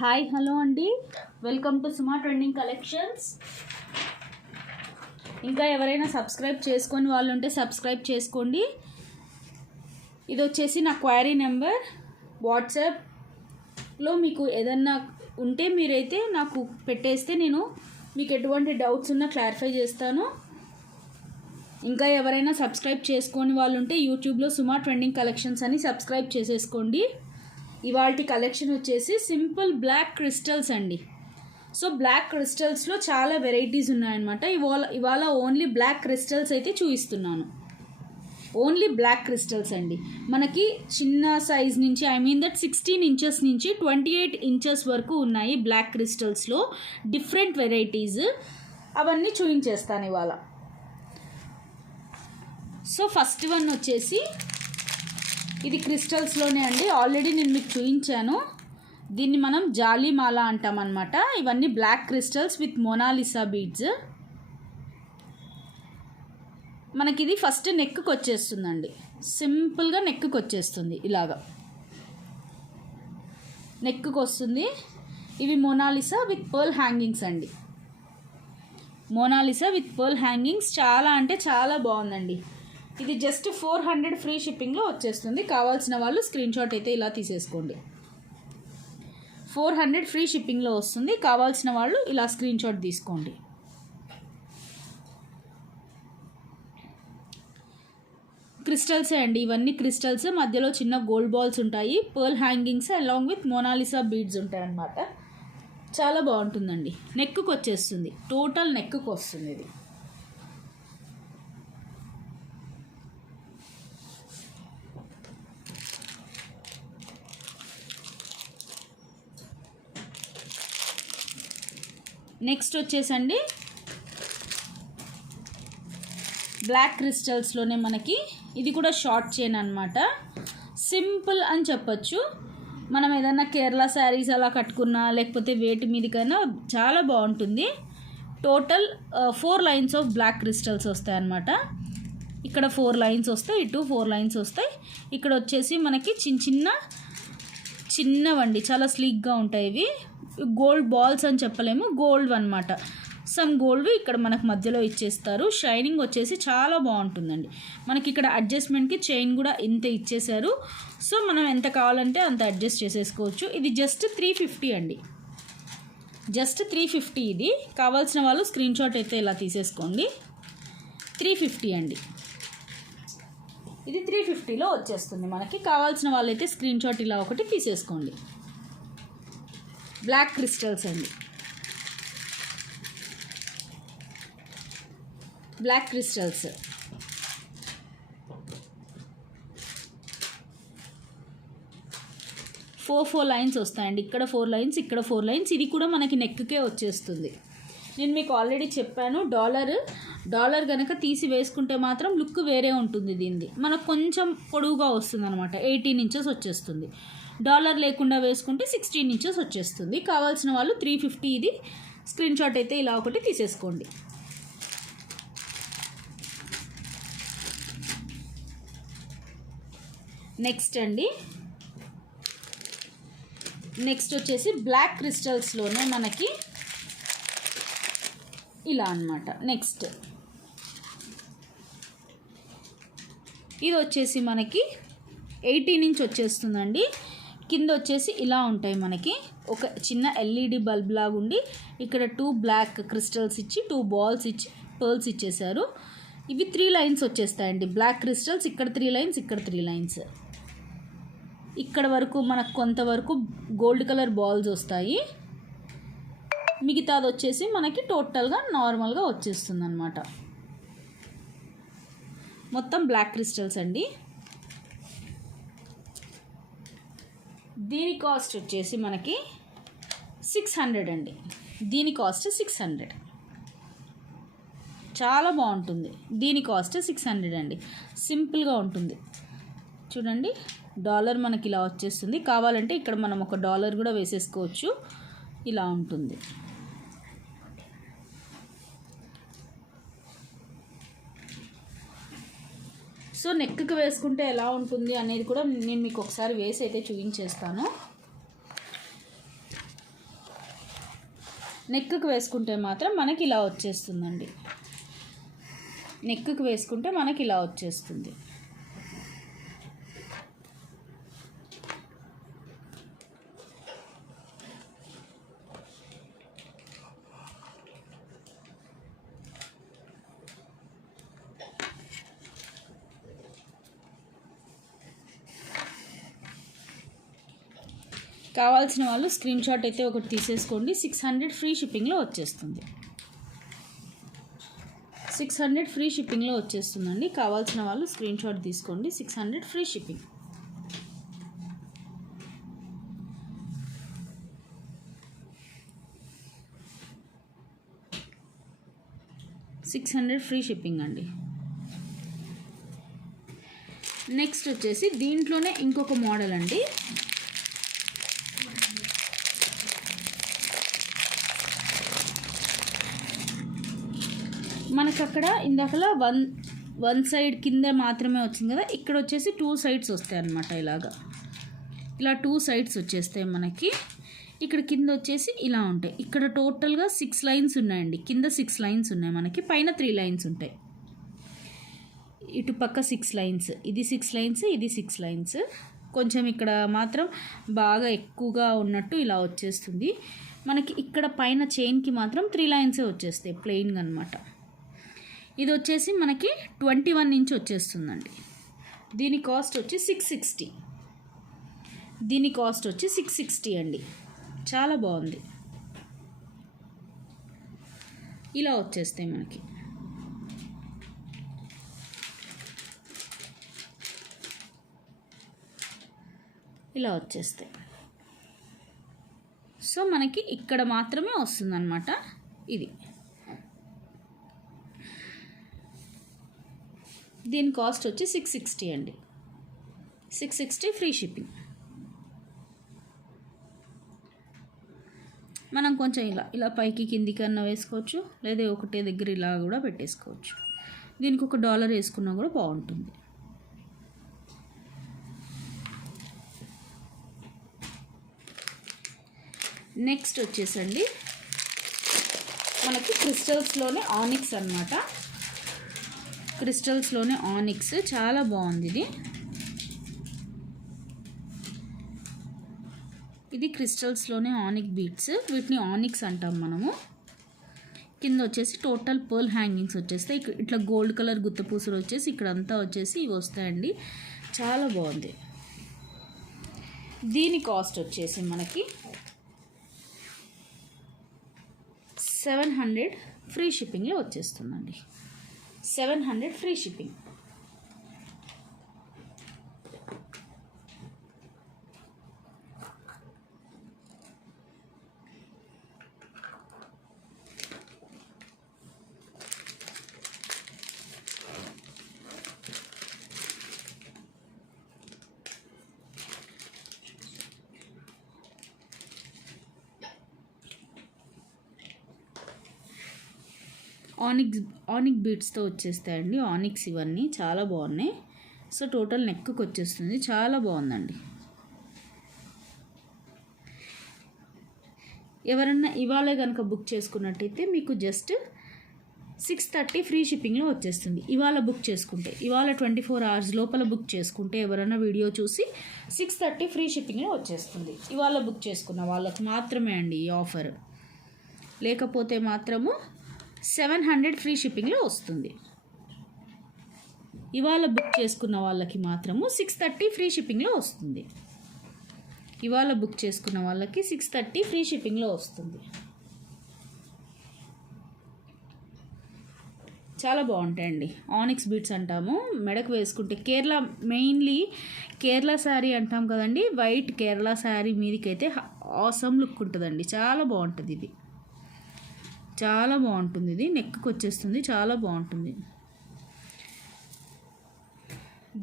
Hi hello అండి, welcome to Suma trending collections. ఇంకా ఎవరైనా సబ్స్క్రైబ్ చేసుకొని వాళ్ళు ఉంటే సబ్స్క్రైబ్ చేసుకోండి. ఇది వచ్చేసి నా క్వైరీ నెంబర్. వాట్సాప్లో మీకు ఏదన్నా ఉంటే మీరైతే నాకు పెట్టేస్తే నేను మీకు ఎటువంటి డౌట్స్ ఉన్నా క్లారిఫై చేస్తాను. ఇంకా ఎవరైనా సబ్స్క్రైబ్ చేసుకొని వాళ్ళు ఉంటే యూట్యూబ్లో సుమా ట్రెండింగ్ కలెక్షన్స్ అని సబ్స్క్రైబ్ చేసేసుకోండి. ఇవాల్టి కలెక్షన్ వచ్చేసి సింపుల్ బ్లాక్ క్రిస్టల్స్ అండి. సో బ్లాక్ క్రిస్టల్స్లో చాలా వెరైటీస్ ఉన్నాయన్నమాట. ఇవాళ ఓన్లీ బ్లాక్ క్రిస్టల్స్ అయితే చూపిస్తున్నాను. ఓన్లీ బ్లాక్ క్రిస్టల్స్ అండి. మనకి చిన్న సైజ్ నుంచి దట్ 16 ఇంచెస్ నుంచి 28 ఇంచెస్ వరకు ఉన్నాయి బ్లాక్ క్రిస్టల్స్లో. డిఫరెంట్ వెరైటీస్ అవన్నీ చూపించేస్తాను ఇవాళ. సో ఫస్ట్ వన్ వచ్చేసి ఇది క్రిస్టల్స్లోనే అండి. ఆల్రెడీ నేను మీకు చూపించాను. దీన్ని మనం జాలీమాల అంటాం అన్నమాట. ఇవన్నీ black crystals with Mona Lisa beads. మనకి ఇది ఫస్ట్ నెక్కి వచ్చేస్తుందండి. సింపుల్గా నెక్కి వచ్చేస్తుంది, ఇలాగా నెక్కి వస్తుంది. ఇవి మోనాలిసా విత్ పర్ల్ హ్యాంగింగ్స్ అండి. మోనాలిసా విత్ పర్ల్ హ్యాంగింగ్స్ చాలా అంటే చాలా బాగుందండి. ఇది జస్ట్ 400 ఫ్రీ షిప్పింగ్లో వచ్చేస్తుంది. కావాల్సిన వాళ్ళు స్క్రీన్ షాట్ అయితే ఇలా తీసేసుకోండి. 400 ఫ్రీ షిప్పింగ్లో వస్తుంది. కావాల్సిన వాళ్ళు ఇలా స్క్రీన్ షాట్ తీసుకోండి. క్రిస్టల్సే అండి, ఇవన్నీ క్రిస్టల్స్. మధ్యలో చిన్న గోల్డ్ బాల్స్ ఉంటాయి. Pearl hangings along with Mona Lisa beads ఉంటాయి అన్నమాట. చాలా బాగుంటుందండి. నెక్కు వచ్చేస్తుంది, టోటల్ నెక్కు వస్తుంది ఇది. నెక్స్ట్ వచ్చేసండి బ్లాక్ క్రిస్టల్స్లోనే మనకి ఇది కూడా షార్ట్ చైన్ అనమాట. సింపుల్ అని చెప్పచ్చు. మనం ఏదైనా కేరళ శారీస్ అలా కట్టుకున్నా లేకపోతే వేటి మీదకైనా చాలా బాగుంటుంది. Total 4 lines of black crystals వస్తాయి అన్నమాట. ఇక్కడ 4 లైన్స్ వస్తాయి, ఇటు 4 లైన్స్ వస్తాయి. ఇక్కడ వచ్చేసి మనకి చిన్నవండి, చాలా స్లీక్గా ఉంటాయి. ఇవి గోల్డ్ బాల్స్ అని చెప్పలేము, గోల్డ్ అన్నమాట. సమ్ గోల్డ్ ఇక్కడ మనకు మధ్యలో ఇచ్చేస్తారు. షైనింగ్ వచ్చేసి చాలా బాగుంటుందండి. మనకి ఇక్కడ అడ్జస్ట్మెంట్కి చైన్ కూడా ఇంత ఇచ్చేసారు. సో మనం ఎంత కావాలంటే అంత అడ్జస్ట్ చేసేసుకోవచ్చు. ఇది జస్ట్ 350 అండి, జస్ట్ 350. ఇది కావాల్సిన వాళ్ళు స్క్రీన్ షాట్ అయితే ఇలా తీసేసుకోండి. 350 అండి. ఇది 350లో వచ్చేస్తుంది మనకి. కావాల్సిన వాళ్ళైతే స్క్రీన్ షాట్ ఇలా ఒకటి తీసేసుకోండి. బ్లాక్ క్రిస్టల్స్ అండి, బ్లాక్ క్రిస్టల్స్. ఫోర్ లైన్స్ వస్తాయండి. ఇక్కడ 4 లైన్స్, ఇక్కడ 4 లైన్స్. ఇది కూడా మనకి నెక్కే వచ్చేస్తుంది. నేను మీకు ఆల్రెడీ చెప్పాను, డాలర్ కనుక తీసి వేసుకుంటే మాత్రం లుక్ వేరే ఉంటుంది దీనిది. మనకు కొంచెం పొడవుగా వస్తుంది అనమాట. 18 ఇంచెస్ వచ్చేస్తుంది. డాలర్ లేకుండా వేసుకుంటే 16 ఇంచెస్ వచ్చేస్తుంది. కావాల్సిన వాళ్ళు 350 ఇది స్క్రీన్ షాట్ అయితే ఇలా ఒకటి తీసేసుకోండి. నెక్స్ట్ అండి, నెక్స్ట్ వచ్చేసి బ్లాక్ క్రిస్టల్స్లోనే మనకి ఇలా అన్నమాట. నెక్స్ట్ ఇది వచ్చేసి మనకి 18 ఇంచ్ వచ్చేస్తుందండి. కింద వచ్చేసి ఇలా ఉంటాయి మనకి. ఒక చిన్న ఎల్ఈడి బల్బ్ లాగా ఉండి ఇక్కడ 2 బ్లాక్ క్రిస్టల్స్ ఇచ్చి 2 బాల్స్ ఇచ్చి పర్ల్స్ ఇచ్చేసారు. ఇవి 3 లైన్స్ వచ్చేస్తాయండి బ్లాక్ క్రిస్టల్స్. ఇక్కడ 3 లైన్స్, ఇక్కడ 3 లైన్స్. ఇక్కడ వరకు మనకు కొంతవరకు గోల్డ్ కలర్ బాల్స్ వస్తాయి. మిగతాది వచ్చేసి మనకి టోటల్గా నార్మల్గా వచ్చేస్తుంది అన్నమాట. మొత్తం బ్లాక్ క్రిస్టల్స్ అండి. దీని కాస్ట్ వచ్చేసి మనకి 600 అండి. దీని కాస్ట్ 600. చాలా బాగుంటుంది. దీని కాస్ట్ 600 అండి. సింపుల్గా ఉంటుంది. చూడండి, డాలర్ మనకి ఇలా వచ్చేస్తుంది. కావాలంటే ఇక్కడ మనం ఒక డాలర్ కూడా వేసేసుకోవచ్చు. ఇలా ఉంటుంది. సో నెక్కి వేసుకుంటే ఎలా ఉంటుంది అనేది కూడా నేను మీకు ఒకసారి వేసి అయితే చూపించేస్తాను. నెక్కి వేసుకుంటే మాత్రం మనకి ఇలా వచ్చేస్తుందండి. నెక్కి వేసుకుంటే మనకి ఇలా వచ్చేస్తుంది. కావాల్సిన వాళ్ళు స్క్రీన్ షాట్ అయితే ఒకటి తీసేసుకోండి. 600 ఫ్రీ షిప్పింగ్లో వచ్చేస్తుంది. 600 ఫ్రీ షిప్పింగ్లో వచ్చేస్తుందండి. కావాల్సిన వాళ్ళు స్క్రీన్ షాట్ తీసుకోండి. 600 ఫ్రీ షిప్పింగ్. $600 ఫ్రీ షిప్పింగ్ అండి. నెక్స్ట్ వచ్చేసి దీంట్లోనే ఇంకొక మోడల్ అండి. మనకు అక్కడ ఇందాకలా వన్ సైడ్ కింద మాత్రమే వచ్చింది కదా, ఇక్కడ వచ్చేసి 2 సైడ్స్ వస్తాయి అన్నమాట. ఇలా 2 సైడ్స్ వచ్చేస్తాయి మనకి. ఇక్కడ కింద వచ్చేసి ఇలా ఉంటాయి. ఇక్కడ టోటల్గా 6 లైన్స్ ఉన్నాయండి. కింద 6 లైన్స్ ఉన్నాయి మనకి, పైన 3 లైన్స్ ఉంటాయి. ఇటు పక్క 6 లైన్స్, ఇది 6 లైన్స్, ఇది 6 లైన్స్. కొంచెం ఇక్కడ మాత్రం బాగా ఎక్కువగా ఉన్నట్టు ఇలా వచ్చేస్తుంది మనకి. ఇక్కడ పైన చైన్కి మాత్రం 3 లైన్సే వచ్చేస్తాయి ప్లెయిన్గా అనమాట. ఇది వచ్చేసి మనకి 21 ఇంచ్ వచ్చేస్తుందండి. దీని కాస్ట్ వచ్చి 660. దీని కాస్ట్ వచ్చి 660 అండి. చాలా బాగుంది. ఇలా వచ్చేస్తాయి మనకి. ఇలా వచ్చేస్తాయి. సో మనకి ఇక్కడ మాత్రమే వస్తుందన్నమాట. ఇది దీని కాస్ట్ వచ్చి 660 అండి. 660 ఫ్రీ షిప్పింగ్. మనం కొంచెం ఇలా పైకి కిందికి అన్న వేసుకోవచ్చు, లేదా ఒకటే దగ్గర ఇలా కూడా పెట్టేసుకోవచ్చు. దీనికి ఒక $1 వేసుకున్నా కూడా బాగుంటుంది. నెక్స్ట్ వచ్చేసండి మనకి క్రిస్టల్స్లోనే ఆనిక్స్ అన్నమాట. క్రిస్టల్స్లోనే ఆనిక్స్ చాలా బాగుంది. ఇది క్రిస్టల్స్లోనే ఆనిక్ బీట్స్. వీటిని ఆనిక్స్ అంటాం మనము. కింద వచ్చేసి టోటల్ పర్ల్ హ్యాంగింగ్స్ వచ్చేస్తాయి. ఇట్లా గోల్డ్ కలర్ గుత్తపూసలు వచ్చేసి ఇక్కడంతా వచ్చేసి ఇవి వస్తాయండి. చాలా బాగుంది. దీని కాస్ట్ వచ్చేసి మనకి 700 ఫ్రీ షిప్పింగ్లో వచ్చేస్తుందండి. 700 ఫ్రీ షిప్పింగ్. ఆనిక్ బీట్స్తో వచ్చేస్తాయండి. ఆనిక్స్ ఇవన్నీ చాలా బాగున్నాయి. సో టోటల్ నెక్కి వచ్చేస్తుంది. చాలా బాగుందండి. ఎవరన్నా ఇవాళ కనుక బుక్ చేసుకున్నట్టయితే మీకు జస్ట్ 630 ఫ్రీ షిప్పింగ్లో వచ్చేస్తుంది. ఇవాళ బుక్ చేసుకుంటే, ఇవాళ 24 hours లోపల బుక్ చేసుకుంటే ఎవరైనా వీడియో చూసి 630 ఫ్రీ షిప్పింగ్లో వచ్చేస్తుంది. ఇవాళ బుక్ చేసుకున్న వాళ్ళకి మాత్రమే అండి ఈ ఆఫర్. లేకపోతే మాత్రము 700 ఫ్రీ షిప్పింగ్లో వస్తుంది. ఇవాళ బుక్ చేసుకున్న వాళ్ళకి మాత్రము 630 ఫ్రీ షిప్పింగ్లో వస్తుంది. ఇవాళ బుక్ చేసుకున్న వాళ్ళకి 630 ఫ్రీ షిప్పింగ్లో వస్తుంది. చాలా బాగుంటాయండి. ఆనిక్స్ బీట్స్ అంటాము, మెడకు వేసుకుంటే. మెయిన్లీ కేరళ శారీ అంటాం కదండి. వైట్ కేరళ శారీ మీదకైతే ఆసమ్ లుక్ ఉంటుందండి. చాలా బాగుంటుంది ఇది. చాలా బాగుంటుంది ఇది. నెక్కి వచ్చేస్తుంది. చాలా బాగుంటుంది.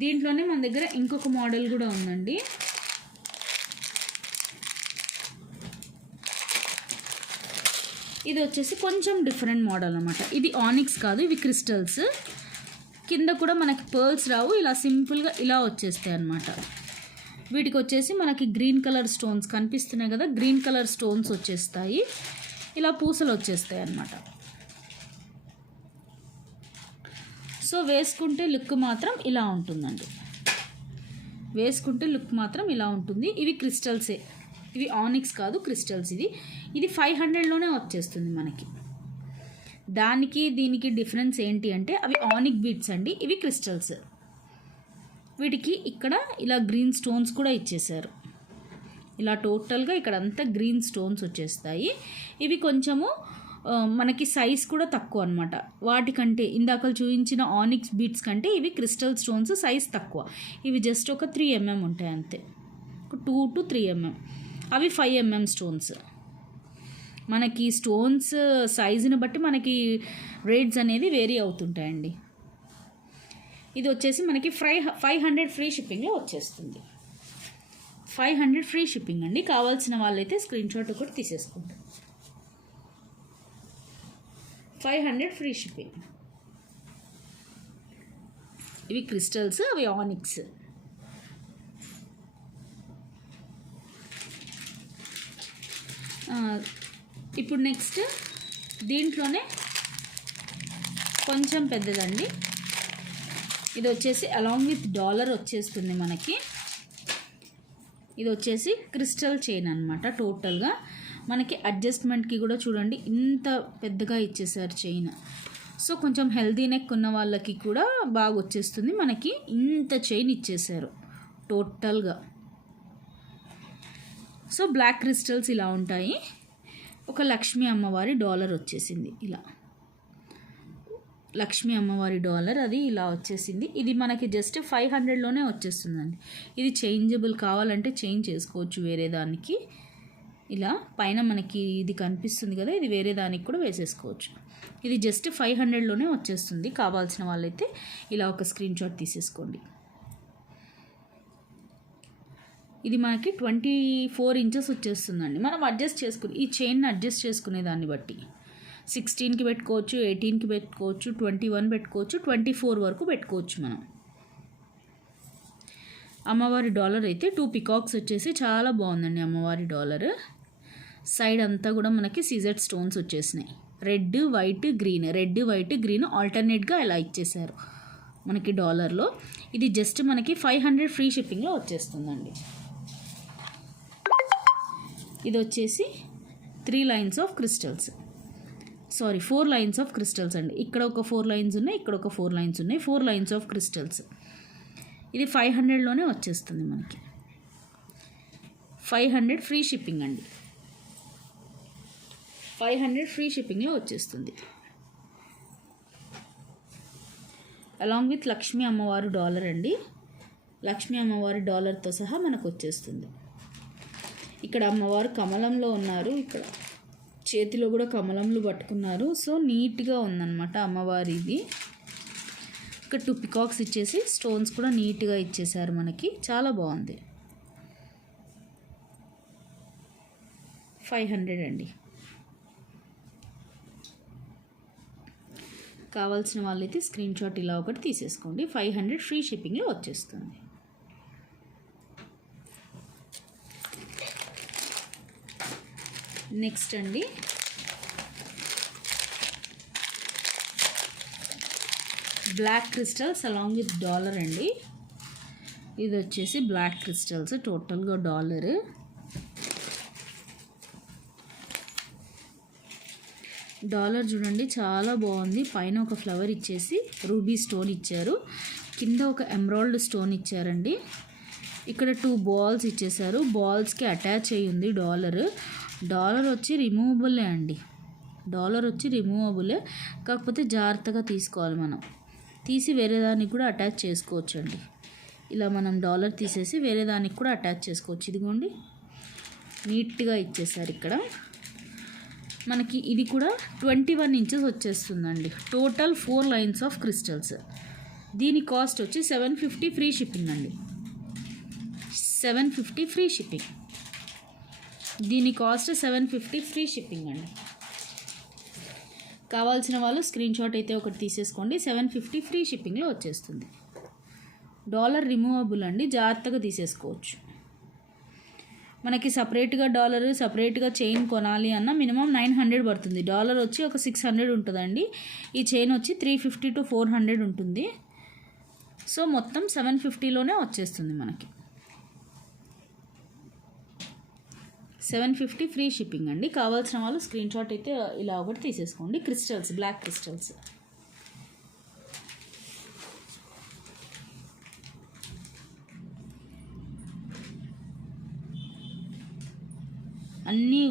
దీంట్లోనే మన దగ్గర ఇంకొక మోడల్ కూడా ఉందండి. ఇది వచ్చేసి కొంచెం డిఫరెంట్ మోడల్ అనమాట. ఇది ఆనిక్స్ కాదు, ఇవి క్రిస్టల్స్. కింద కూడా మనకి పర్ల్స్ రావు, ఇలా సింపుల్గా ఇలా వచ్చేస్తాయి అన్నమాట. వీటికి వచ్చేసి మనకి గ్రీన్ కలర్ స్టోన్స్ కనిపిస్తున్నాయి కదా, గ్రీన్ కలర్ స్టోన్స్ వచ్చేస్తాయి. ఇలా పూసలు వచ్చేస్తాయి అన్నమాట. సో వేసుకుంటే లుక్ మాత్రం ఇలా ఉంటుందండి. వేసుకుంటే లుక్ మాత్రం ఇలా ఉంటుంది. ఇవి క్రిస్టల్సే, ఇవి ఆనిక్స్ కాదు, క్రిస్టల్స్. ఇది 500లోనే వచ్చేస్తుంది మనకి. దానికి దీనికి డిఫరెన్స్ ఏంటి అంటే అవి ఆనిక్ బీడ్స్ అండి, ఇవి క్రిస్టల్స్. వీటికి ఇక్కడ ఇలా గ్రీన్ స్టోన్స్ కూడా ఇచ్చేసారు. ఇలా టోటల్గా ఇక్కడ అంతా గ్రీన్ స్టోన్స్ వచ్చేస్తాయి. ఇవి కొంచెము మనకి సైజ్ కూడా తక్కువ అనమాట. వాటికంటే ఇందాక చూపించిన ఆనిక్స్ బీడ్స్ కంటే ఇవి క్రిస్టల్ స్టోన్స్ సైజ్ తక్కువ. ఇవి జస్ట్ ఒక 3 mm ఉంటాయి అంతే, 2 to 3 mm. అవి 5 mm స్టోన్స్. మనకి స్టోన్స్ సైజుని బట్టి మనకి రేట్స్ అనేది వేరీ అవుతుంటాయండి. ఇది వచ్చేసి మనకి 500 ఫ్రీ షిప్పింగ్లో వచ్చేస్తుంది. 500 ఫ్రీ షిప్పింగ్ అండి. కావాల్సిన వాళ్ళైతే స్క్రీన్ షాట్ ఒకటి తీసేసుకుంటారు. 500 ఫ్రీ షిప్పింగ్. ఇవి క్రిస్టల్స్, అవి ఆనిక్స్. ఇప్పుడు నెక్స్ట్ దీంట్లోనే కొంచెం పెద్దదండి. ఇది వచ్చేసి అలాంగ్ విత్ డాలర్ వచ్చేస్తుంది మనకి. ఇది వచ్చేసి క్రిస్టల్ చైన్ అనమాట. టోటల్గా మనకి అడ్జస్ట్మెంట్కి కూడా చూడండి ఇంత పెద్దగా ఇచ్చేసారు చైన్. సో కొంచెం హెల్దీ నెక్ ఉన్న వాళ్ళకి కూడా బాగా వచ్చేస్తుంది. మనకి ఇంత చైన్ ఇచ్చేసారు టోటల్గా. సో బ్లాక్ క్రిస్టల్స్ ఇలా ఉంటాయి. ఒక లక్ష్మీ అమ్మవారి డాలర్ వచ్చేసింది. ఇలా లక్ష్మీ అమ్మవారి డాలర్ అది ఇలా వచ్చేసింది. ఇది మనకి జస్ట్ 500లోనే వచ్చేస్తుందండి. ఇది చేంజబుల్, కావాలంటే చేంజ్ చేసుకోవచ్చు వేరే దానికి. ఇలా పైన మనకి ఇది కనిపిస్తుంది కదా, ఇది వేరే దానికి కూడా వేసేసుకోవచ్చు. ఇది జస్ట్ 500లోనే వచ్చేస్తుంది. కావాల్సిన వాళ్ళైతే ఇలా ఒక స్క్రీన్ షాట్ తీసేసుకోండి. ఇది మనకి 24 ఇంచెస్ వచ్చేస్తుందండి. మనం అడ్జస్ట్ చేసుకుని ఈ చైన్ని అడ్జస్ట్ చేసుకునే దాన్ని బట్టి 16కి పెట్టుకోవచ్చు, 18కి పెట్టుకోవచ్చు, 21 పెట్టుకోవచ్చు, 24 వరకు పెట్టుకోవచ్చు మనం. అమ్మవారి డాలర్ అయితే 2 పికాక్స్ వచ్చేసి చాలా బాగుందండి. అమ్మవారి డాలర్ సైడ్ అంతా కూడా మనకి సీజెడ్ స్టోన్స్ వచ్చేసినాయి. Red white green, red white green ఆల్టర్నేట్గా ఇలా ఇచ్చేసారు మనకి డాలర్లో. ఇది జస్ట్ మనకి 500 ఫ్రీ షిప్పింగ్లో వచ్చేస్తుందండి. ఇది వచ్చేసి 3 lines of crystals, sorry 4 lines of crystals అండి. ఇక్కడ ఒక 4 లైన్స్ ఉన్నాయి, ఇక్కడ ఒక 4 లైన్స్ ఉన్నాయి. 4 లైన్స్ ఆఫ్ క్రిస్టల్స్. ఇది 500లోనే వచ్చేస్తుంది మనకి. 500 ఫ్రీ షిప్పింగ్ అండి. 500 ఫ్రీ షిప్పింగ్లో వచ్చేస్తుంది. అలాంగ్ విత్ లక్ష్మీ అమ్మవారు డాలర్ అండి. లక్ష్మీ అమ్మవారి డాలర్తో సహా మనకు వచ్చేస్తుంది. ఇక్కడ అమ్మవారు కమలంలో ఉన్నారు. ఇక్కడ చేతిలో కూడా కమలంలో పట్టుకున్నారు. సో నీట్గా ఉందన్నమాట అమ్మవారిది. ఇక్కడ 2 పికాక్స్ ఇచ్చేసి స్టోన్స్ కూడా నీట్గా ఇచ్చేసారు మనకి. చాలా బాగుంది. 500 అండి. కావాల్సిన వాళ్ళైతే స్క్రీన్ షాట్ ఇలా ఒకటి తీసేసుకోండి. 500 ఫ్రీ షిప్పింగ్లో వచ్చేస్తుంది. నెక్స్ట్ అండి black crystals along with dollar అండి. ఇది వచ్చేసి బ్లాక్ క్రిస్టల్స్ టోటల్గా డాలర్. డాలర్ చూడండి చాలా బాగుంది. పైన ఒక ఫ్లవర్ ఇచ్చేసి రూబీ స్టోన్ ఇచ్చారు, కింద ఒక ఎమరాల్డ్ స్టోన్ ఇచ్చారండి. ఇక్కడ 2 బాల్స్ ఇచ్చేసారు. బాల్స్కి అటాచ్ అయ్యి ఉంది డాలర్. డాలర్ వచ్చి రిమూవబులే అండి. డాలర్ వచ్చి రిమూవబులే, కాకపోతే జాగ్రత్తగా తీసుకోవాలి. మనం తీసి వేరే దానికి కూడా అటాచ్ చేసుకోవచ్చు అండి. ఇలా మనం డాలర్ తీసేసి వేరే దానికి కూడా అటాచ్ చేసుకోవచ్చు. ఇదిగోండి నీట్గా ఇచ్చేసారు ఇక్కడ మనకి. ఇది కూడా 21 ఇంచెస్ వచ్చేస్తుందండి. Total 4 lines of crystals. దీని కాస్ట్ వచ్చి 750 ఫ్రీ షిప్పింగ్ అండి. 750 ఫ్రీ షిప్పింగ్. దీని కాస్ట్ 750 ఫ్రీ షిప్పింగ్ అండి. కావాల్సిన వాళ్ళు స్క్రీన్ షాట్ అయితే ఒకటి తీసేసుకోండి. 750 ఫ్రీ షిప్పింగ్లో వచ్చేస్తుంది. డాలర్ రిమూవబుల్ అండి, జాగ్రత్తగా తీసేసుకోవచ్చు. మనకి సపరేట్గా డాలర్ సపరేట్గా చైన్ కొనాలి అన్న మినిమం 900 పడుతుంది. డాలర్ వచ్చి ఒక 600 ఉంటుందండి. ఈ చైన్ వచ్చి 350 to 400 ఉంటుంది. సో మొత్తం 750లోనే వచ్చేస్తుంది మనకి. 750 ఫ్రీ షిప్పింగ్ అండి. కావాల్సిన వాళ్ళు స్క్రీన్ షాట్ అయితే ఇలా ఒకటి తీసేసుకోండి. Crystals, black crystals.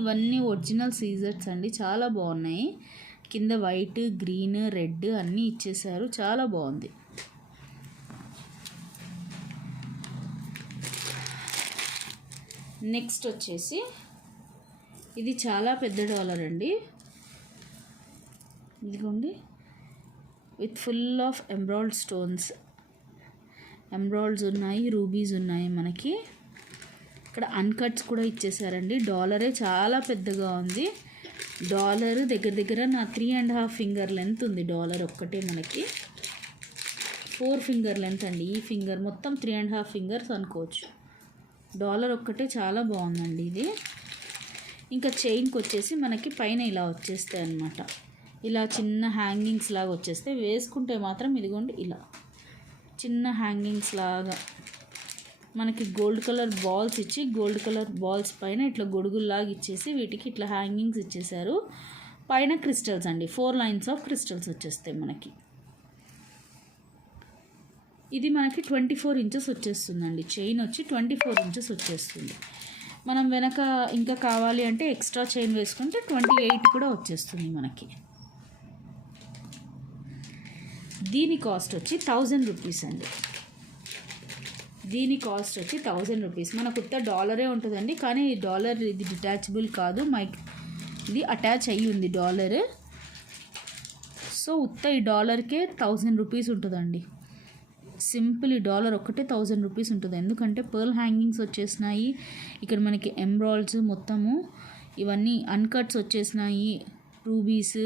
ఇవన్నీ ఒరిజినల్ సీజర్స్ అండి. చాలా బాగున్నాయి. కింద వైట్, గ్రీన్, రెడ్ అన్నీ ఇచ్చేసారు. చాలా బాగుంది. నెక్స్ట్ వచ్చేసి ఇది చాలా పెద్ద డాలర్ అండి. ఇదిగోండి, విత్ ఫుల్ ఆఫ్ ఎంబ్రాయిడ్ స్టోన్స్. ఎంబ్రాయిడ్స్ ఉన్నాయి, రూబీస్ ఉన్నాయి. మనకి ఇక్కడ అన్కట్స్ కూడా ఇచ్చేసారండి. డాలరే చాలా పెద్దగా ఉంది. డాలర్ దగ్గర నా 3.5 ఫింగర్ లెంత్ ఉంది. డాలర్ ఒక్కటే మనకి 4 ఫింగర్ లెంత్ అండి. ఈ ఫింగర్ మొత్తం 3.5 ఫింగర్స్ అనుకోవచ్చు. డాలర్ ఒక్కటే చాలా బాగుందండి ఇది. ఇంకా చైన్కి వచ్చేసి మనకి పైన ఇలా వచ్చేస్తాయి అన్నమాట. ఇలా చిన్న హ్యాంగింగ్స్ లాగా వచ్చేస్తే వేసుకుంటే మాత్రం ఇదిగోండి ఇలా చిన్న హ్యాంగింగ్స్ లాగా మనకి గోల్డ్ కలర్ బాల్స్ ఇచ్చి, గోల్డ్ కలర్ బాల్స్ పైన ఇట్లా గొడుగుల్లాగా ఇచ్చేసి వీటికి ఇట్లా హ్యాంగింగ్స్ ఇచ్చేసారు. పైన క్రిస్టల్స్ అండి, 4 లైన్స్ ఆఫ్ క్రిస్టల్స్ వచ్చేస్తాయి మనకి. ఇది మనకి 24 ఇంచెస్ వచ్చేస్తుందండి. చైన్ వచ్చి 24 ఇంచెస్ వచ్చేస్తుంది. మనం వెనక ఇంకా కావాలి అంటే ఎక్స్ట్రా చైన్ వేసుకుంటే 28 కూడా వచ్చేస్తుంది మనకి. దీని కాస్ట్ వచ్చి 1000 రూపీస్ అండి. దీని కాస్ట్ వచ్చి 1000 రూపీస్. మనకు ఉత్త డాలరే ఉంటుందండి, కానీ ఈ డాలర్ ఇది డిటాచబుల్ కాదు, ఇది అటాచ్ అయ్యి ఉంది డాలర్. సో ఉత్త ఈ డాలర్కే 1000 రూపీస్ ఉంటుందండి. సింపుల్ ఈ డాలర్ ఒక్కటే 1000 రూపీస్ ఉంటుంది. ఎందుకంటే పర్ల్ హ్యాంగింగ్స్ వచ్చేసినాయి, ఇక్కడ మనకి ఎంబ్రాయిడ్స్ మొత్తము ఇవన్నీ అన్కట్స్ వచ్చేసినాయి, రూబీస్.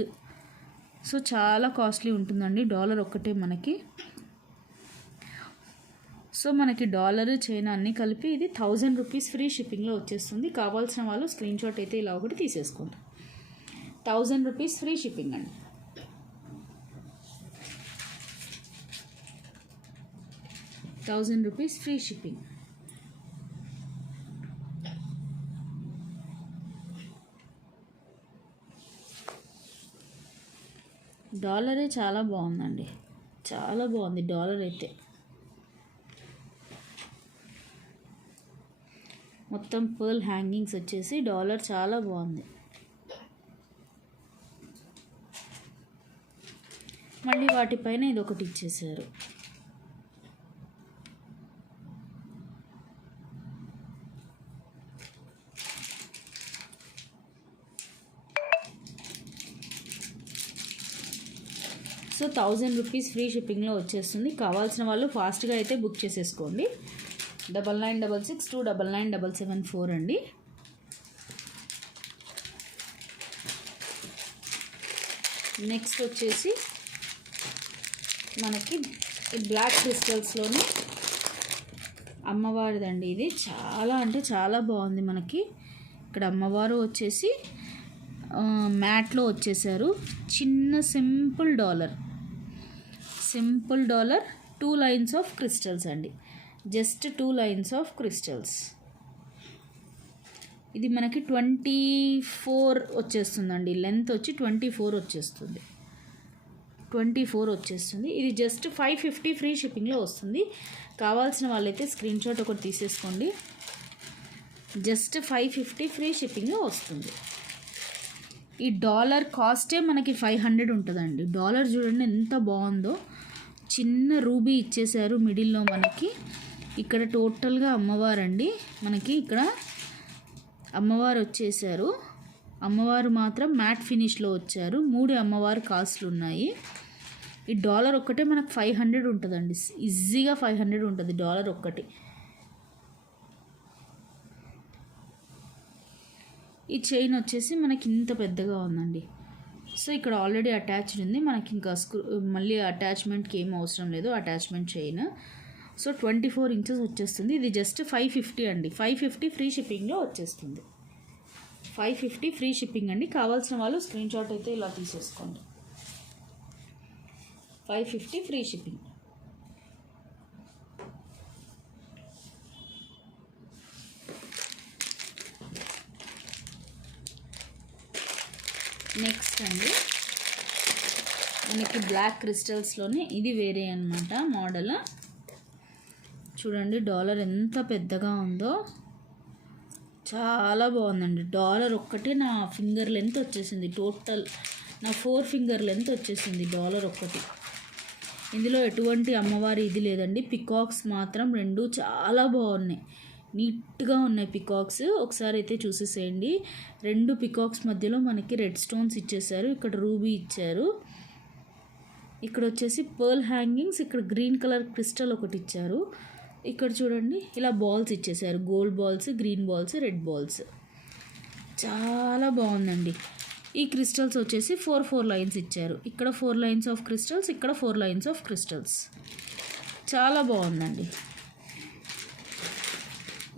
సో చాలా కాస్ట్లీ ఉంటుందండి డాలర్ ఒక్కటే మనకి. సో మనకి డాలర్, చైన్ అన్నీ కలిపి ఇది 1000 రూపీస్ ఫ్రీ షిప్పింగ్లో వచ్చేస్తుంది. కావాల్సిన వాళ్ళు స్క్రీన్ షాట్ అయితే ఇలా ఒకటి తీసేసుకోండి. 1000 రూపీస్ ఫ్రీ షిప్పింగ్ అండి. ₹1000 ఫ్రీ షిప్పింగ్. డాలరే చాలా బాగుందండి, చాలా బాగుంది డాలర్ అయితే. మొత్తం పర్ల్ హ్యాంగింగ్స్ వచ్చేసి డాలర్ చాలా బాగుంది. మళ్ళీ వాటిపైన ఇది ఒకటి ఇచ్చేసారు. సో 1000 రూపీస్ ఫ్రీ షిప్పింగ్లో వచ్చేస్తుంది. కావాల్సిన వాళ్ళు ఫాస్ట్గా అయితే బుక్ చేసేసుకోండి. 9966299774 అండి. నెక్స్ట్ వచ్చేసి మనకి బ్లాక్ క్రిస్టల్స్లోనే అమ్మవారిదండి. ఇది చాలా అంటే చాలా బాగుంది. మనకి ఇక్కడ అమ్మవారు వచ్చేసి మ్యాట్లో వచ్చేసారు. చిన్న simple dollar 2 lines of crystals అండి. Just 2 lines of crystals. ఇది మనకి 24 వచ్చేస్తుందండి. లెంత్ వచ్చి 24 వచ్చేస్తుంది. 24 వచ్చేస్తుంది. ఇది జస్ట్ 550 ఫ్రీ షిప్పింగ్లో వస్తుంది. కావాల్సిన వాళ్ళైతే స్క్రీన్ షాట్ ఒకటి తీసేసుకోండి. జస్ట్ 550 ఫ్రీ షిప్పింగ్లో వస్తుంది. ఈ డాలర్ కాస్టే మనకి 500 ఉంటుందండి. డాలర్ చూడండి ఎంత బాగుందో. చిన్న రూబీ ఇచ్చేసారు మిడిల్లో మనకి. ఇక్కడ టోటల్గా అమ్మవారండి. మనకి ఇక్కడ అమ్మవారు వచ్చేసారు. అమ్మవారు మాత్రం మ్యాట్ ఫినిష్లో వచ్చారు. 3 అమ్మవారు కాస్ట్లు ఉన్నాయి. ఈ డాలర్ ఒక్కటే మనకు 500 ఉంటుందండి. ఈజీగా 500 ఉంటుంది డాలర్ ఒక్కటి. ఈ చైన్ వచ్చేసి మనకి ఇంత పెద్దగా ఉందండి. సో ఇక్కడ ఆల్రెడీ అటాచ్డ్ ఉంది. మనకి ఇంకా మళ్ళీ అటాచ్మెంట్కి ఏం అవసరం లేదు. అటాచ్మెంట్ చైన్ సో 24 ఇంచెస్ వచ్చేస్తుంది. ఇది జస్ట్ 550 అండి. 550 ఫ్రీ షిప్పింగ్లో వచ్చేస్తుంది. 550 ఫ్రీ షిప్పింగ్ అండి. కావాల్సిన వాళ్ళు స్క్రీన్ షాట్ అయితే ఇలా తీసేసుకోండి. 550 ఫ్రీ షిప్పింగ్. నెక్స్ట్ అండి మనకి బ్లాక్ క్రిస్టల్స్లోనే ఇది వేరే అనమాట మోడల్. చూడండి డాలర్ ఎంత పెద్దగా ఉందో, చాలా బాగుందండి. డాలర్ ఒక్కటే నా ఫింగర్ లెంత్ వచ్చేసింది. టోటల్ నా 4 ఫింగర్ లెంత్ వచ్చేసింది డాలర్ ఒక్కటి. ఇందులో ఎటువంటి అమ్మవారి ఇది లేదండి. పికాక్స్ మాత్రం 2 చాలా బాగున్నాయి, నీట్గా ఉన్నాయి పికాక్స్. ఒకసారి అయితే చూసేసేయండి. 2 పికాక్స్ మధ్యలో మనకి రెడ్ స్టోన్స్ ఇచ్చేసారు. ఇక్కడ రూబీ ఇచ్చారు. ఇక్కడ వచ్చేసి పర్ల్ హ్యాంగింగ్స్, ఇక్కడ గ్రీన్ కలర్ క్రిస్టల్ ఒకటి ఇచ్చారు. ఇక్కడ చూడండి ఇలా బాల్స్ ఇచ్చేసారు. Gold balls, green balls, red balls. చాలా బాగుందండి. ఈ క్రిస్టల్స్ వచ్చేసి 4 లైన్స్ ఇచ్చారు. ఇక్కడ 4 లైన్స్ ఆఫ్ క్రిస్టల్స్, ఇక్కడ 4 లైన్స్ ఆఫ్ క్రిస్టల్స్. చాలా బాగుందండి.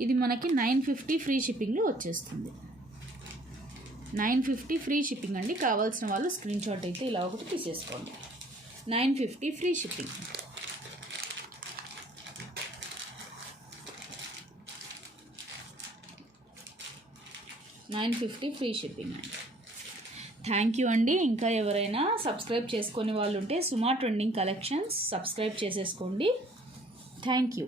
ఇది మనకి 950 ఫ్రీ షిప్పింగ్లో వచ్చేస్తుంది. 950 ఫ్రీ షిప్పింగ్ అండి. కావాల్సిన వాళ్ళు స్క్రీన్ షాట్ అయితే ఇలా ఒకటి తీసేసుకోండి. 950 ఫ్రీ షిప్పింగ్. $950 ఫ్రీ షిప్పింగ్ అండి. థ్యాంక్ యూ అండి. ఇంకా ఎవరైనా సబ్స్క్రైబ్ చేసుకునే వాళ్ళు ఉంటే సుమా ట్రెండింగ్ కలెక్షన్స్ సబ్స్క్రైబ్ చేసేసుకోండి. Thank you.